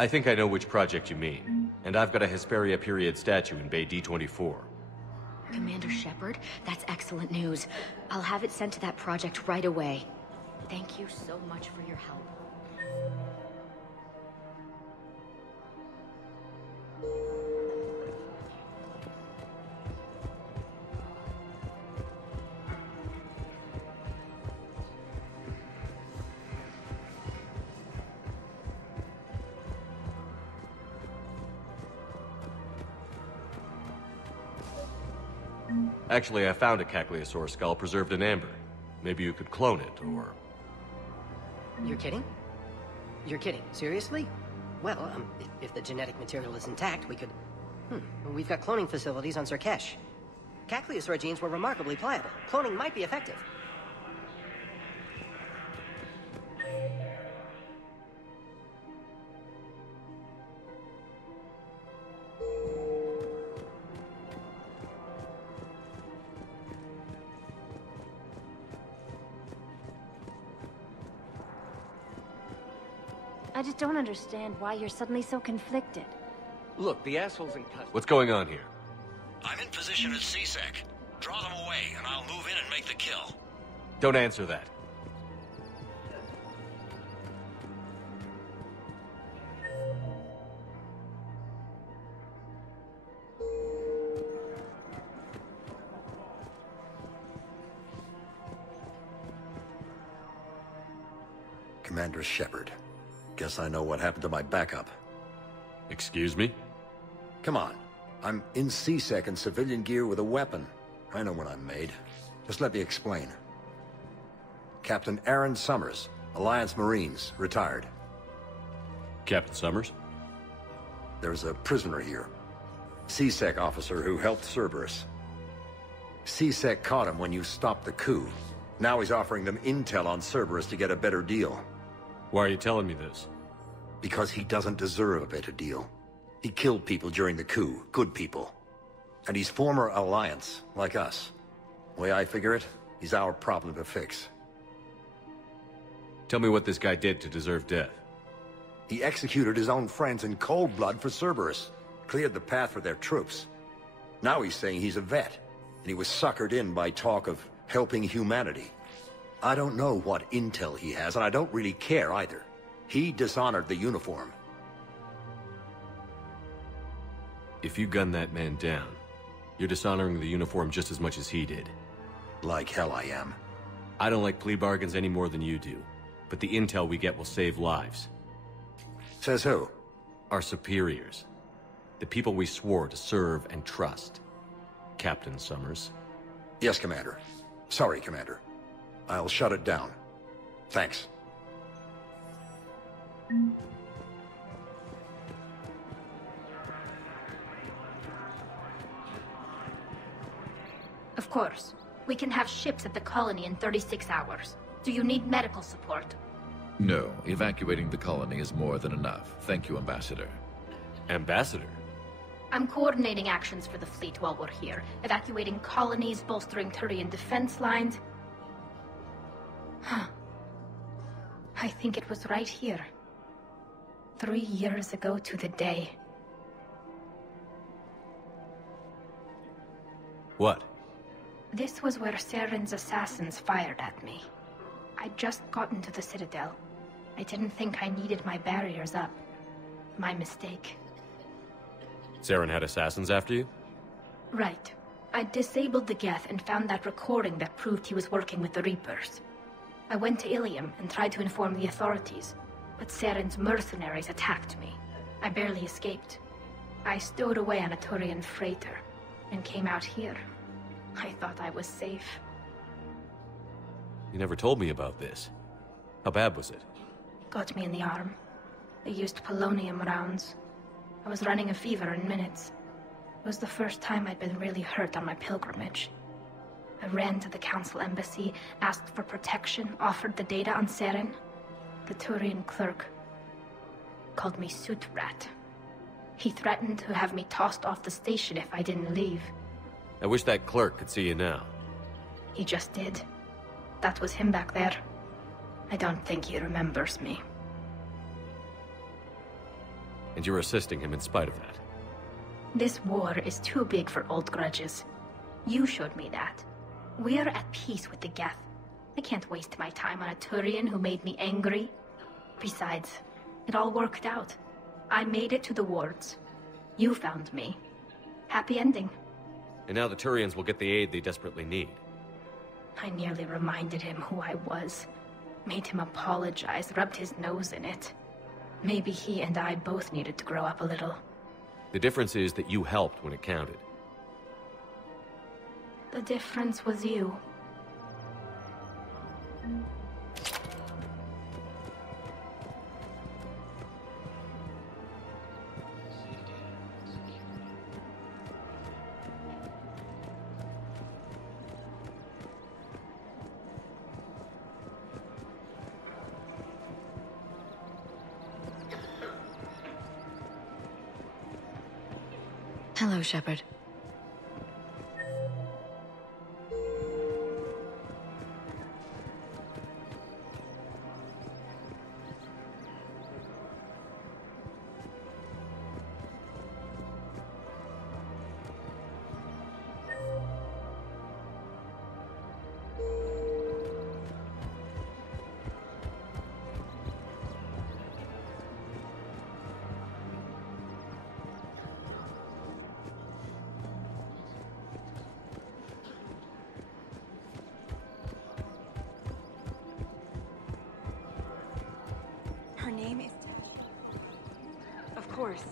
I think I know which project you mean. And I've got a Hesperia period statue in Bay D24. Commander Shepard, that's excellent news. I'll have it sent to that project right away. Thank you so much for your help. Actually, I found a Cagliasaur skull preserved in amber. Maybe you could clone it, or... You're kidding? You're kidding. Seriously? Well, if the genetic material is intact, we could... We've got cloning facilities on Zerkesh. Cagliasaur genes were remarkably pliable. Cloning might be effective. I just don't understand why you're suddenly so conflicted. Look, the assholes in custody. What's going on here? I'm in position at CSEC. Draw them away, and I'll move in and make the kill. Don't answer that. Commander Shepard. Guess I know what happened to my backup. Excuse me? Come on. I'm in CSEC in civilian gear with a weapon. I know what I'm made. Just let me explain. Captain Aaron Summers, Alliance Marines, retired. Captain Summers? There's a prisoner here. CSEC officer who helped Cerberus. CSEC caught him when you stopped the coup. Now he's offering them intel on Cerberus to get a better deal. Why are you telling me this? Because he doesn't deserve a better deal. He killed people during the coup, good people. And he's former Alliance, like us. The way I figure it, he's our problem to fix. Tell me what this guy did to deserve death. He executed his own friends in cold blood for Cerberus. Cleared the path for their troops. Now he's saying he's a vet, and he was suckered in by talk of helping humanity. I don't know what intel he has, and I don't really care either. He dishonored the uniform. If you gun that man down, you're dishonoring the uniform just as much as he did. Like hell I am. I don't like plea bargains any more than you do, but the intel we get will save lives. Says who? Our superiors. The people we swore to serve and trust. Captain Summers. Yes, Commander. Sorry, Commander. I'll shut it down. Thanks. Of course. We can have ships at the colony in 36 hours. Do you need medical support? No, evacuating the colony is more than enough. Thank you, Ambassador. Ambassador? I'm coordinating actions for the fleet while we're here. Evacuating colonies, bolstering Turian defense lines. Huh. I think it was right here. 3 years ago to the day. What? This was where Saren's assassins fired at me. I'd just gotten to the Citadel. I didn't think I needed my barriers up. My mistake. Saren had assassins after you? Right. I disabled the Geth and found that recording that proved he was working with the Reapers. I went to Ilium and tried to inform the authorities, but Saren's mercenaries attacked me. I barely escaped. I stowed away on a Turian freighter and came out here. I thought I was safe. You never told me about this. How bad was it? Got me in the arm. They used polonium rounds. I was running a fever in minutes. It was the first time I'd been really hurt on my pilgrimage. I ran to the Council embassy, asked for protection, offered the data on Saren. The Turian clerk called me Soot Rat. He threatened to have me tossed off the station if I didn't leave. I wish that clerk could see you now. He just did. That was him back there. I don't think he remembers me. And you're assisting him in spite of that. This war is too big for old grudges. You showed me that. We are at peace with the Geth. I can't waste my time on a Turian who made me angry. Besides, it all worked out. I made it to the wards. You found me. Happy ending. And now the Turians will get the aid they desperately need. I nearly reminded him who I was. Made him apologize, rubbed his nose in it. Maybe he and I both needed to grow up a little. The difference is that you helped when it counted. The difference was you. Hello, Shepard. Her name is Tash. Of course.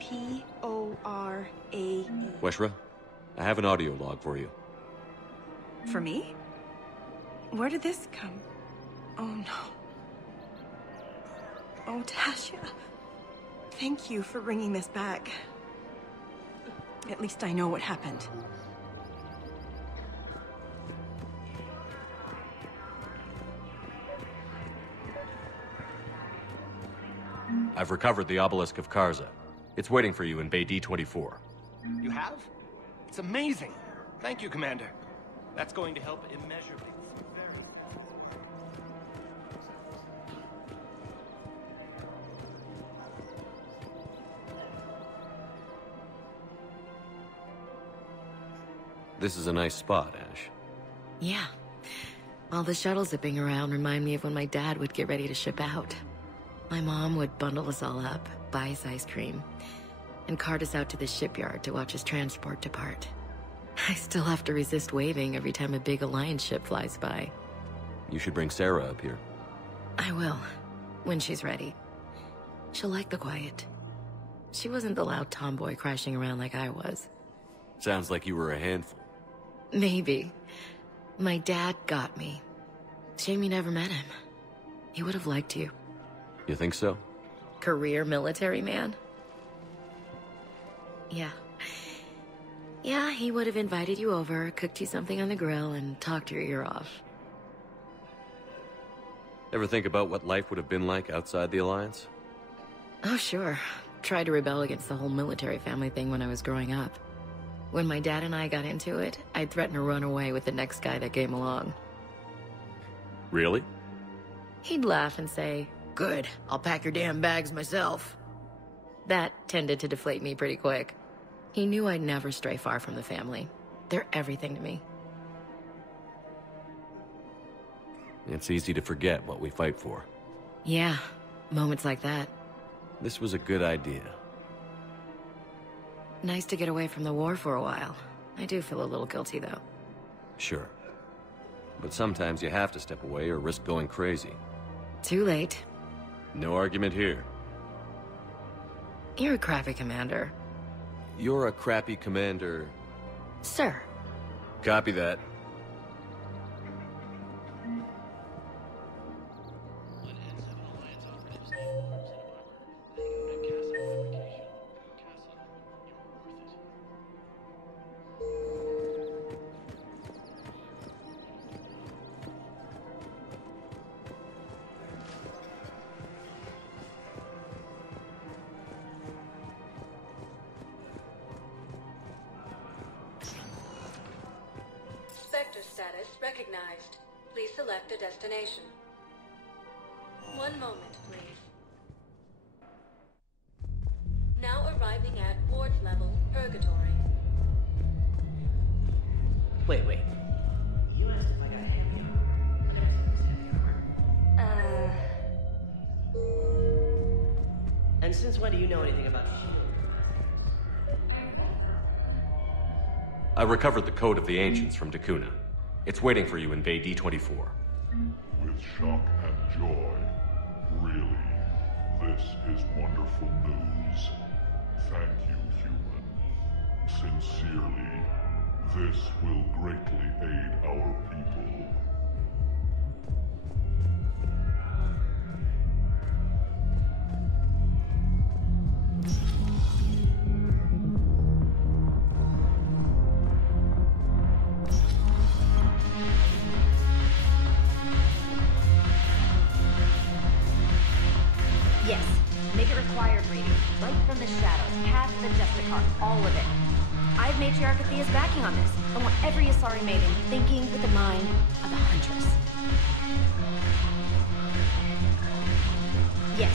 P-O-R-A-E. Weshra, I have an audio log for you. For me? Where did this come? Oh no. Oh, Tasha. Thank you for bringing this back. At least I know what happened. I've recovered the obelisk of Karza. It's waiting for you in Bay D-24. You have? It's amazing. Thank you, Commander. That's going to help immeasurably. This is a nice spot, Ash. Yeah. All the shuttles zipping around remind me of when my dad would get ready to ship out. My mom would bundle us all up, buy us ice cream, and cart us out to the shipyard to watch his transport depart. I still have to resist waving every time a big Alliance ship flies by. You should bring Sarah up here. I will, when she's ready. She'll like the quiet. She wasn't the loud tomboy crashing around like I was. Sounds like you were a handful. Maybe. My dad got me. Shame you never met him. He would have liked you. You think so? Career military man? Yeah. Yeah, he would have invited you over, cooked you something on the grill, and talked your ear off. Ever think about what life would have been like outside the Alliance? Oh, sure. Tried to rebel against the whole military family thing when I was growing up. When my dad and I got into it, I'd threaten to run away with the next guy that came along. Really? He'd laugh and say, "Good, I'll pack your damn bags myself." That tended to deflate me pretty quick. He knew I'd never stray far from the family. They're everything to me. It's easy to forget what we fight for. Yeah, moments like that. This was a good idea. Nice to get away from the war for a while. I do feel a little guilty, though. Sure. But sometimes you have to step away or risk going crazy. Too late. No argument here. You're a crappy commander. You're a crappy commander. Sir. Copy that. Sector status recognized. Please select a destination. One moment, please. why do you know anything about the I recovered the Code of the Ancients from Dakuna. It's waiting for you in Bay D-24. With shock and joy. Really, this is wonderful news. Thank you, human. Sincerely, this will greatly aid our people. Yes. Make it required reading. Right from the shadows, past the Justicar, all of it. I have Matriarch Athea's backing on this. I want every Asari maiden thinking with the mind of a huntress. Yes.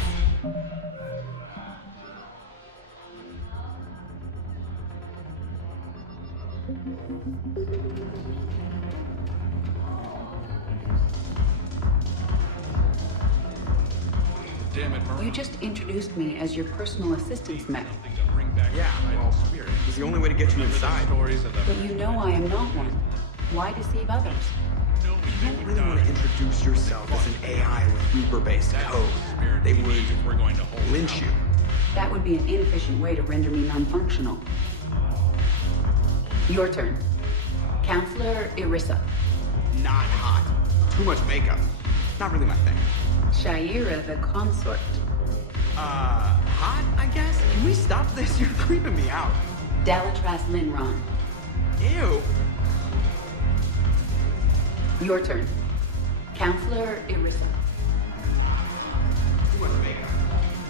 Damn it, Murray. You just introduced me as your personal assistant's mech. Yeah, well, it's the only way to get you inside. But you know I am not one. Why deceive others? You don't really want to introduce yourself as an AI with Reaper-based code. They would lynch you. That would be an inefficient way to render me non-functional. Your turn. Counselor Irissa. Not hot. Too much makeup. Not really my thing. Shaira the consort. Hot, I guess? Can we stop this? You're creeping me out. Dalatras Linron. Ew. Your turn. Counselor Irissa. Too much makeup.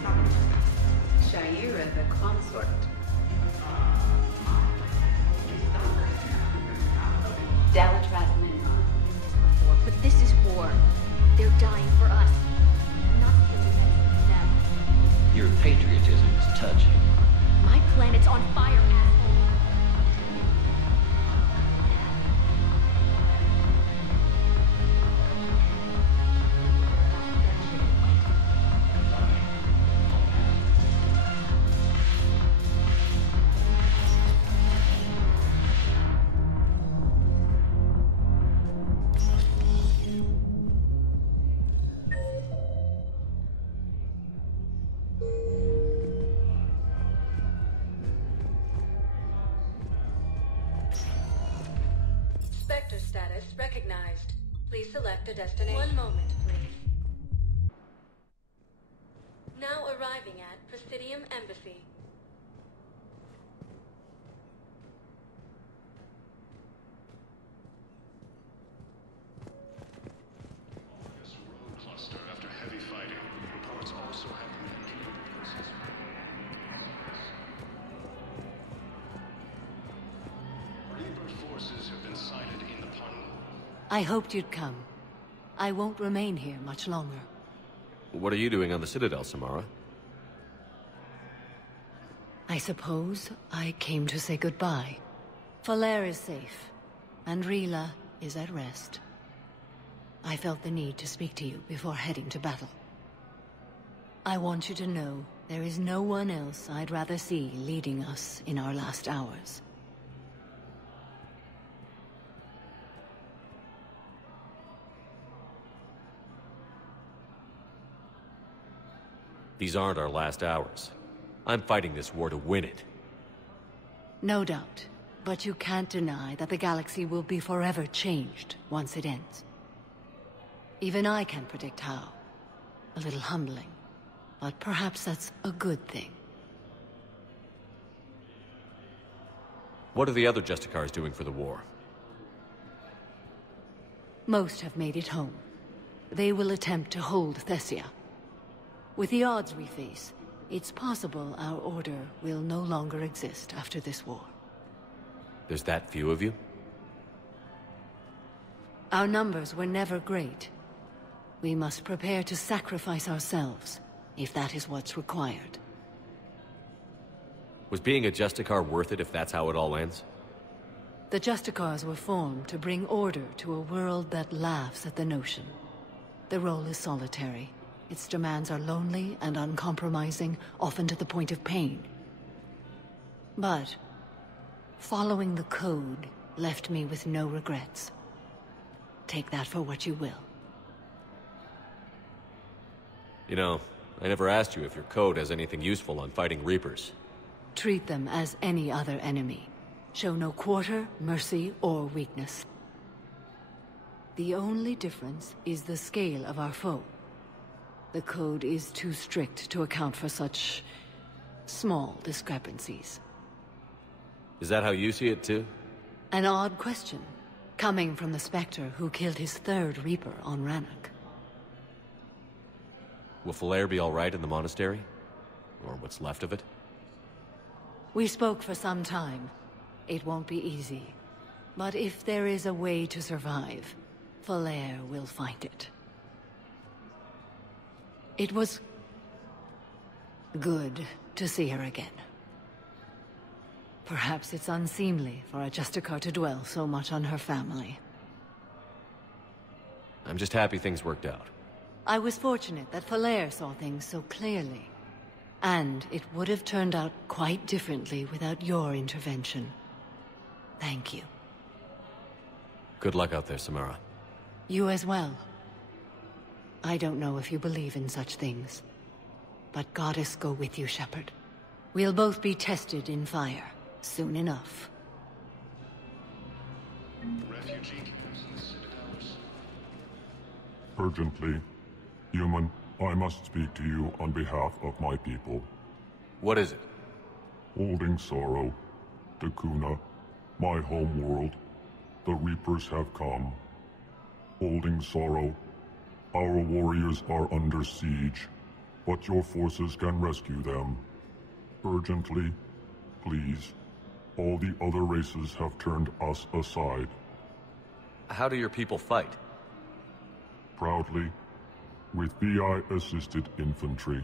Not really my thing. Shaira the consort. Dalatras Linron. But this is war. They're dying for us. Not them. Your patriotism is touching. My planet's on fire, asshole. Spectre status recognized. Please select a destination. One moment, please. Now arriving at Presidium Embassy. This road cluster after heavy fighting. Reports also have Reaper forces have been sighted in the Pun. I hoped you'd come. I won't remain here much longer. What are you doing on the Citadel, Samara? I suppose I came to say goodbye. Faller is safe, and Rila is at rest. I felt the need to speak to you before heading to battle. I want you to know there is no one else I'd rather see leading us in our last hours. These aren't our last hours. I'm fighting this war to win it. No doubt, but you can't deny that the galaxy will be forever changed once it ends. Even I can't predict how. A little humbling, but perhaps that's a good thing. What are the other Justicars doing for the war? Most have made it home. They will attempt to hold Thessia. With the odds we face, it's possible our order will no longer exist after this war. There's that few of you? Our numbers were never great. We must prepare to sacrifice ourselves, if that is what's required. Was being a Justicar worth it if that's how it all ends? The Justicars were formed to bring order to a world that laughs at the notion. The role is solitary, Its demands are lonely and uncompromising, often to the point of pain. But following the code left me with no regrets. Take that for what you will. You know, I never asked you if your code has anything useful on fighting Reapers. Treat them as any other enemy. Show no quarter, mercy, or weakness. The only difference is the scale of our foe. The code is too strict to account for such small discrepancies. Is that how you see it too? An odd question, coming from the Spectre who killed his third Reaper on Rannoch. Will Falair be alright in the monastery? Or what's left of it? We spoke for some time. It won't be easy. But if there is a way to survive, Falair will find it. It was good to see her again. Perhaps it's unseemly for a Justicar to dwell so much on her family. I'm just happy things worked out. I was fortunate that Falair saw things so clearly. And it would have turned out quite differently without your intervention. Thank you. Good luck out there, Samara. You as well. I don't know if you believe in such things, but Goddess go with you, Shepard. We'll both be tested in fire, soon enough. Refugee camps in the Citadel. Urgently. Human, I must speak to you on behalf of my people. What is it? Holding sorrow. Dakuna, my home world. The Reapers have come. Holding sorrow. Our warriors are under siege, but your forces can rescue them. Urgently, please. All the other races have turned us aside. How do your people fight? Proudly, with VI-assisted infantry.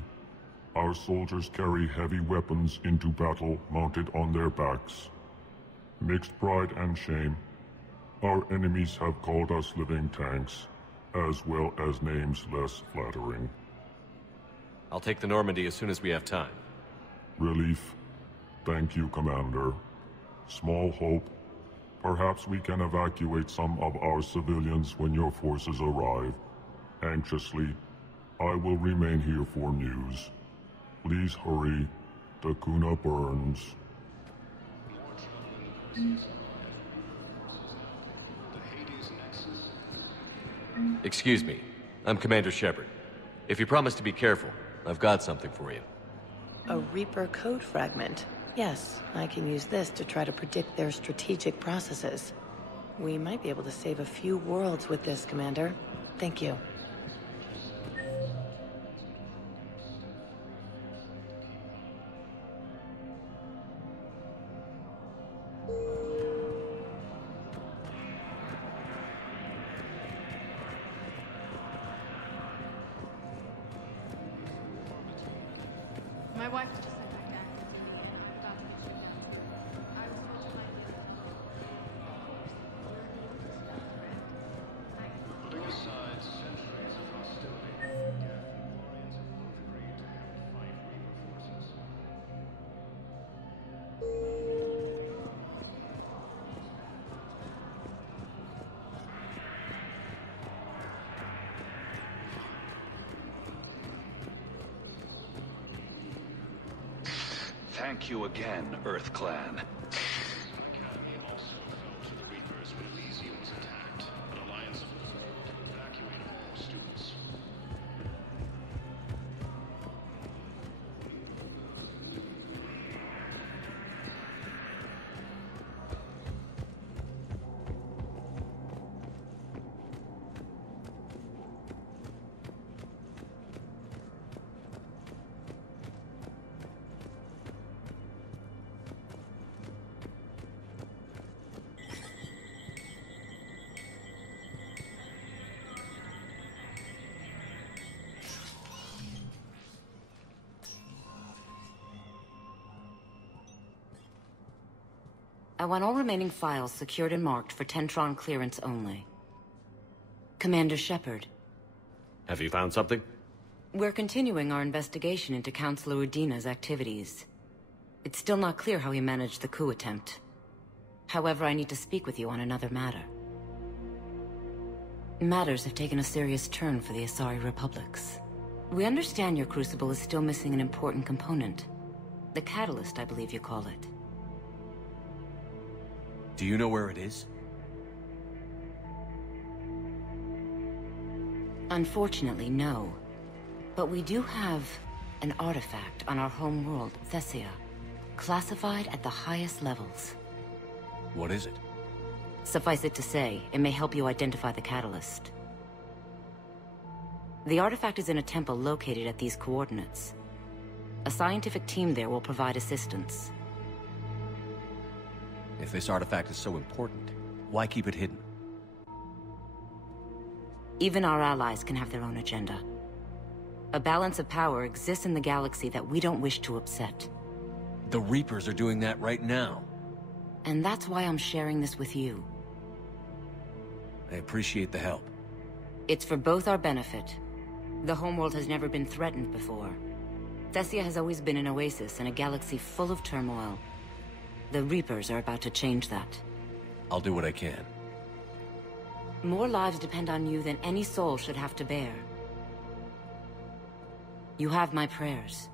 Our soldiers carry heavy weapons into battle mounted on their backs. Mixed pride and shame, our enemies have called us living tanks, as well as names less flattering. I'll take the Normandy as soon as we have time. Relief. Thank you, Commander. Small hope. Perhaps we can evacuate some of our civilians when your forces arrive. Anxiously, I will remain here for news. Please hurry. Dakuna burns. Excuse me. I'm Commander Shepard. If you promise to be careful, I've got something for you. A Reaper code fragment. Yes, I can use this to try to predict their strategic processes. We might be able to save a few worlds with this, Commander. Thank you. My wife was just sent back to active duty. Got to get you done. I was told you might be Putting aside centuries of hostility, Geth and Morians have both agreed to help fight Reaper forces. Thank you again, Earth Clan. Academy also fell to the Reapers when Elysium was attacked. An alliance of evacuated all students. I want all remaining files secured and marked for Tentron clearance only. Commander Shepard. Have you found something? We're continuing our investigation into Councilor Udina's activities. It's still not clear how he managed the coup attempt. However, I need to speak with you on another matter. Matters have taken a serious turn for the Asari Republics. We understand your crucible is still missing an important component. The catalyst, I believe you call it. Do you know where it is? Unfortunately, no. But we do have an artifact on our home world, Thessia, classified at the highest levels. What is it? Suffice it to say, it may help you identify the catalyst. The artifact is in a temple located at these coordinates. A scientific team there will provide assistance. If this artifact is so important, why keep it hidden? Even our allies can have their own agenda. A balance of power exists in the galaxy that we don't wish to upset. The Reapers are doing that right now. And that's why I'm sharing this with you. I appreciate the help. It's for both our benefit. The homeworld has never been threatened before. Thessia has always been an oasis in a galaxy full of turmoil. The Reapers are about to change that. I'll do what I can. More lives depend on you than any soul should have to bear. You have my prayers.